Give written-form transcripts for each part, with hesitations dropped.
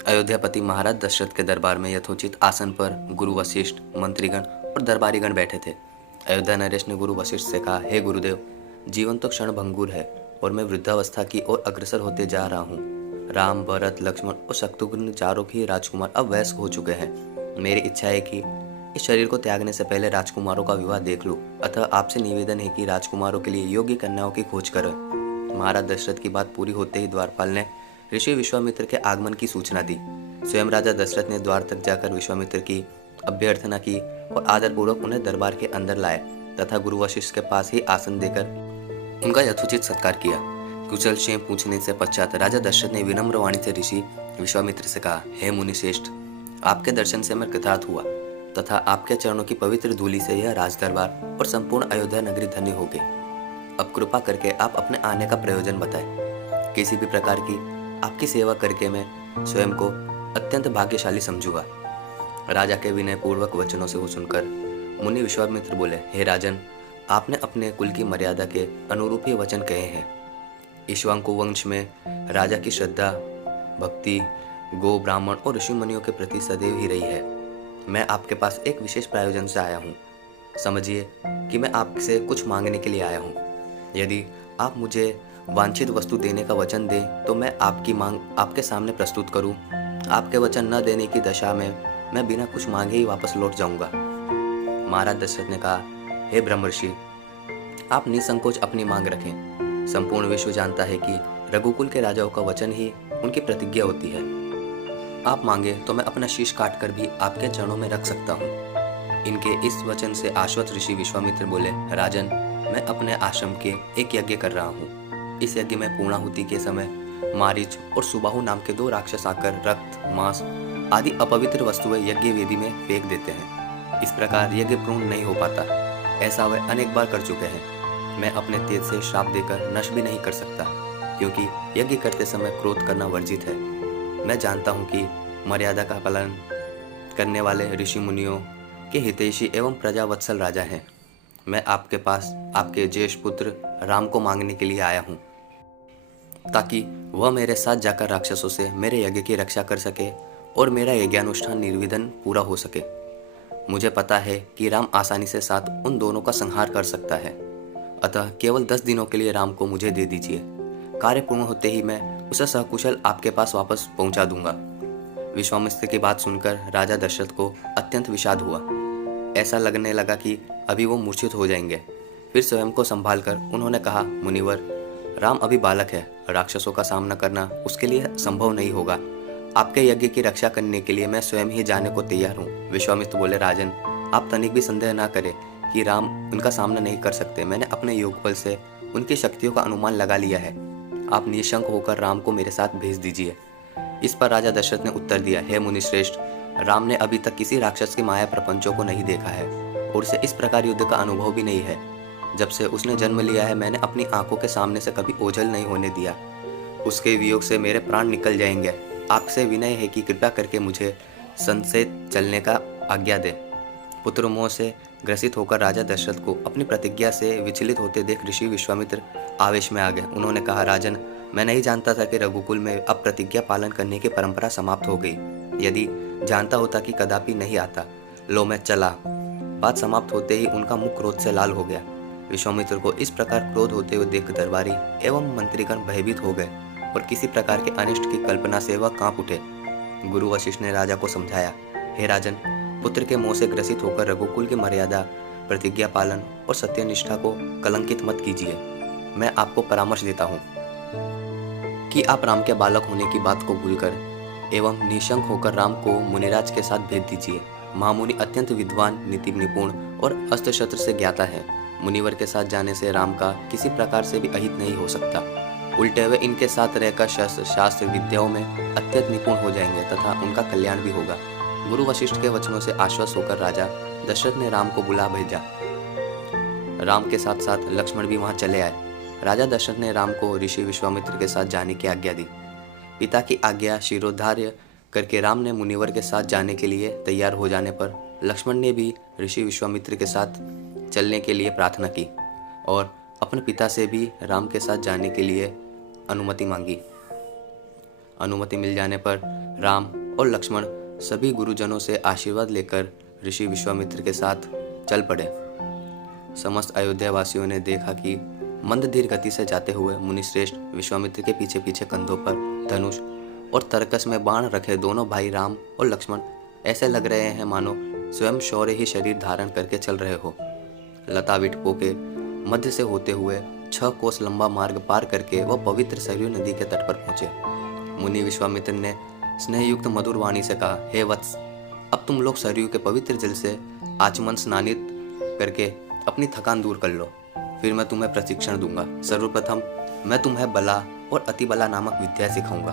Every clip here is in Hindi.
अयोध्यापति महाराज दशरथ के दरबार में यथोचित आसन पर गुरु वशिष्ठ, मंत्रीगण और दरबारीगण बैठे थे। अयोध्या नरेश ने गुरु वशिष्ठ से कहा, हे गुरुदेव, जीवन तो क्षण भंगुर है और मैं वृद्धावस्था की ओर अग्रसर होते जा रहा हूँ। राम, भरत, लक्ष्मण और शत्रुघ्न चारों ही राजकुमार अब वयस्क हो चुके हैं। मेरी इच्छा है कि इस शरीर को त्यागने से पहले राजकुमारों का विवाह देख लूं। अतः आपसे निवेदन है कि राजकुमारों के लिए योग्य कन्याओं की खोज करें। महाराज दशरथ की बात पूरी होते ही द्वारपाल ने ऋषि विश्वामित्र के आगमन की सूचना दी। स्वयं राजा दशरथ ने द्वार तक जाकर विश्वामित्र की अभ्यर्थना की और आदरपूर्वक उन्हें दरबार के अंदर लाए तथा गुरु वशिष्ठ के पास ही आसन देकर उनका यथोचित सत्कार किया। कुशल क्षेम पूछने से पश्चात राजा दशरथ ने विनम्र वाणी से ऋषि विश्वामित्र से कहा, हे मुनिश्रेष्ठ, आपके दर्शन से मैं कृतार्थ हुआ तथा आपके चरणों की पवित्र धूलि से यह राजदरबार और संपूर्ण अयोध्या नगरी धन्य हो गई। अब कृपा करके आप अपने आने का प्रयोजन बताएं। किसी भी प्रकार की आपकी सेवा करके मैं स्वयं को अत्यंत भाग्यशाली समझूंगा। राजा के विनय पूर्वक वचनों से वो सुनकर मुनि विश्वामित्र बोले, हे राजन, आपने अपने कुल की मर्यादा के अनुरूप ही वचन कहे हैं। इक्ष्वाकु वंश में राजा की श्रद्धा भक्ति गो, ब्राह्मण और ऋषि मुनियों के प्रति सदैव ही रही है। मैं आपके पास एक विशेष प्रयोजन से आया हूँ। समझिए कि मैं आपसे कुछ मांगने के लिए आया हूँ। यदि आप मुझे वांछित वस्तु देने का वचन दें तो मैं आपकी मांग आपके सामने प्रस्तुत करूं। आपके वचन न देने की दशा में मैं बिना कुछ मांगे ही वापस लौट जाऊंगा। महाराज दशरथ ने कहा, हे ब्रह्मर्षि, आप निसंकोच अपनी मांग रखें। संपूर्ण विश्व जानता है कि रघुकुल के राजाओं का वचन ही उनकी प्रतिज्ञा होती है। आप मांगे तो मैं अपना शीश काट कर भी आपके चरणों में रख सकता हूँ। इनके इस वचन से आश्वस्त ऋषि विश्वामित्र बोले, राजन, मैं अपने आश्रम के एक यज्ञ कर रहा हूँ। इस यज्ञ में पूर्णाहुति के समय मारीच और सुबाहु नाम के 2 राक्षस आकर रक्त, मांस आदि अपवित्र वस्तुएं यज्ञ वेदी में फेंक देते हैं। इस प्रकार यज्ञ पूर्ण नहीं हो पाता। ऐसा वे अनेक बार कर चुके हैं। मैं अपने तेज से श्राप देकर नष्ट भी नहीं कर सकता, क्योंकि यज्ञ करते समय क्रोध करना वर्जित है। मैं जानता हूँ कि मर्यादा का पालन करने वाले ऋषि मुनियों के हितैषी एवं प्रजावत्सल राजा हैं। मैं आपके पास आपके ज्येष्ठ पुत्र राम को मांगने के लिए आया हूँ, ताकि वह मेरे साथ जाकर राक्षसों से मेरे यज्ञ की रक्षा कर सके और मेरा यज्ञानुष्ठान निर्विघ्न पूरा हो सके। मुझे पता है कि राम आसानी से साथ उन दोनों का संहार कर सकता है। अतः केवल 10 दिनों के लिए राम को मुझे दे दीजिए। कार्य पूर्ण होते ही मैं उसे सकुशल आपके पास वापस पहुंचा दूंगा। विश्वामित्र की बात सुनकर राजा दशरथ को अत्यंत विषाद हुआ। ऐसा लगने लगा कि अभी वो मूर्छित हो जाएंगे। फिर स्वयं को संभालकर उन्होंने कहा, मुनिवर, राम अभी बालक है। राक्षसों का सामना करना उसके लिए संभव नहीं होगा। आपके यज्ञ की रक्षा करने के लिए मैं स्वयं ही जाने को तैयार हूँ। विश्वामित्र बोले, राजन, आप तनिक भी संदेह ना करें कि राम उनका सामना नहीं कर सकते। मैंने अपने योगबल से उनकी शक्तियों का अनुमान लगा लिया है। आप निशंक होकर राम को मेरे साथ भेज दीजिए। इस पर राजा दशरथ ने उत्तर दिया, हे मुनिश्रेष्ठ, राम ने अभी तक किसी राक्षस के माया प्रपंचों को नहीं देखा है और उसे इस प्रकार युद्ध का अनुभव भी नहीं है। जब से उसने जन्म लिया है मैंने अपनी आंखों के सामने से कभी ओझल नहीं होने दिया। उसके वियोग से मेरे प्राण निकल जाएंगे। आपसे विनय है कि कृपया करके मुझे संशय चलने का आज्ञा दे। पुत्र मोह से ग्रसित होकर राजा दशरथ को अपनी प्रतिज्ञा से विचलित होते देख ऋषि विश्वामित्र आवेश में आ गए। उन्होंने कहा, राजन, मैं नहीं जानता था कि रघुकुल में अब प्रतिज्ञा पालन करने की परंपरा समाप्त हो गई। यदि जानता होता कि कदापि नहीं आता। लो, मैं चला। बात समाप्त होते ही उनका मुख क्रोध से लाल हो गया। विश्वामित्र को इस प्रकार क्रोध होते हुए देख दरबारी एवं मंत्रीगण भयभीत हो गए और किसी प्रकार के अनिष्ट की कल्पना से वह कांप उठे। गुरु वशिष्ठ ने राजा को समझाया, हे राजन, पुत्र के मोह से ग्रसित होकर रघुकुल की मर्यादा, प्रतिज्ञा पालन और सत्यनिष्ठा को कलंकित मत कीजिए। मैं आपको परामर्श देता हूँ कि आप राम के बालक होने की बात को भूलकर एवं निशंक होकर राम को मुनिराज के साथ भेज दीजिए। महामुनि अत्यंत विद्वान, नीति निपुण और अस्त्र शस्त्र से ज्ञाता है। मुनिवर के साथ जाने से राम का किसी प्रकार से भी अहित नहीं हो सकता। उल्टे वे इनके साथ रहकर शस्त्र शास्त्र विद्याओं में अत्यंत निपुण हो जाएंगे तथा उनका कल्याण भी होगा। गुरु वशिष्ठ के वचनों से आश्वस्त होकर राजा दशरथ ने राम को बुला भेजा। राम के साथ साथ लक्ष्मण भी वहां चले आए। राजा दशरथ ने राम को ऋषि विश्वामित्र के साथ जाने की आज्ञा दी। पिता की आज्ञा शिरोधार्य करके राम ने मुनिवर के साथ जाने के लिए तैयार हो जाने पर लक्ष्मण ने भी ऋषि विश्वामित्र के साथ चलने के लिए प्रार्थना की और अपने पिता से भी राम के साथ जाने के लिए अनुमति मांगी। अनुमति मिल जाने पर राम और लक्ष्मण सभी गुरुजनों से आशीर्वाद लेकर ऋषि विश्वामित्र के साथ चल पड़े। समस्त अयोध्या वासियों ने देखा कि मंद गति से जाते हुए मुनिश्रेष्ठ विश्वामित्र के पीछे पीछे कंधों पर धनुष और तरकस में बाण रखे दोनों भाई राम और लक्ष्मण ऐसे लग रहे हैं मानो स्वयं शौर्य ही शरीर धारण करके चल रहे हो। लता विटपो के मध्य से होते हुए 6 कोस लंबा मार्ग पार करके वह पवित्र सरयू नदी के तट पर पहुंचे। मुनि विश्वामित्र ने स्नेहयुक्त मधुर वाणी से कहा, हे वत्स, अब तुम लोग सरयू के पवित्र जल से आचमन स्नानित करके अपनी थकान दूर कर लो, फिर मैं तुम्हें प्रशिक्षण दूंगा। सर्वप्रथम मैं तुम्हें बला और अतिबला नामक विद्या सिखाऊंगा।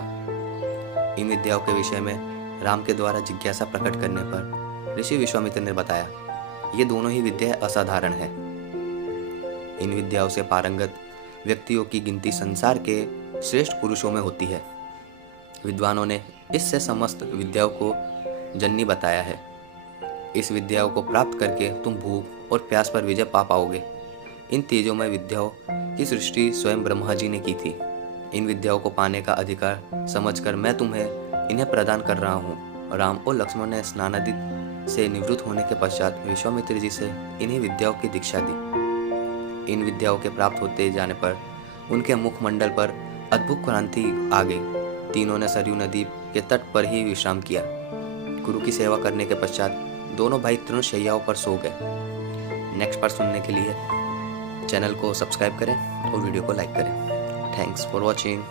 इन विद्याओं के विषय में राम के द्वारा जिज्ञासा प्रकट करने पर ऋषि विश्वामित्र ने बताया, ये दोनों ही विद्याएं असाधारण है। इन विद्याओं से पारंगत व्यक्तियों की गिनती संसार के श्रेष्ठ पुरुषों में होती है। विद्वानों ने इससे समस्त विद्याओं को जन्नी बताया है। इस विद्याओं को प्राप्त करके तुम भूख और प्यास पर विजय पा पाओगे। इन तेजोमय विद्याओं की सृष्टि स्वयं ब्रह्मा जी ने की थी। इन विद्याओं को पाने का अधिकार समझकर मैं तुम्हें इन्हें प्रदान कर रहा हूँ। राम और लक्ष्मण ने स्नानादि से निवृत्त होने के पश्चात विश्वामित्र जी से इन्हीं विद्याओं की दीक्षा दी। इन विद्याओं के प्राप्त होते जाने पर उनके मुखमंडल पर अद्भुत क्रांति आ गई। तीनों ने सरयू नदी के तट पर ही विश्राम किया। गुरु की सेवा करने के पश्चात दोनों भाई तृण शैयाओं पर सो गए। नेक्स्ट पार्ट सुनने के लिए चैनल को सब्सक्राइब करें और वीडियो को लाइक करें। Thanks for watching.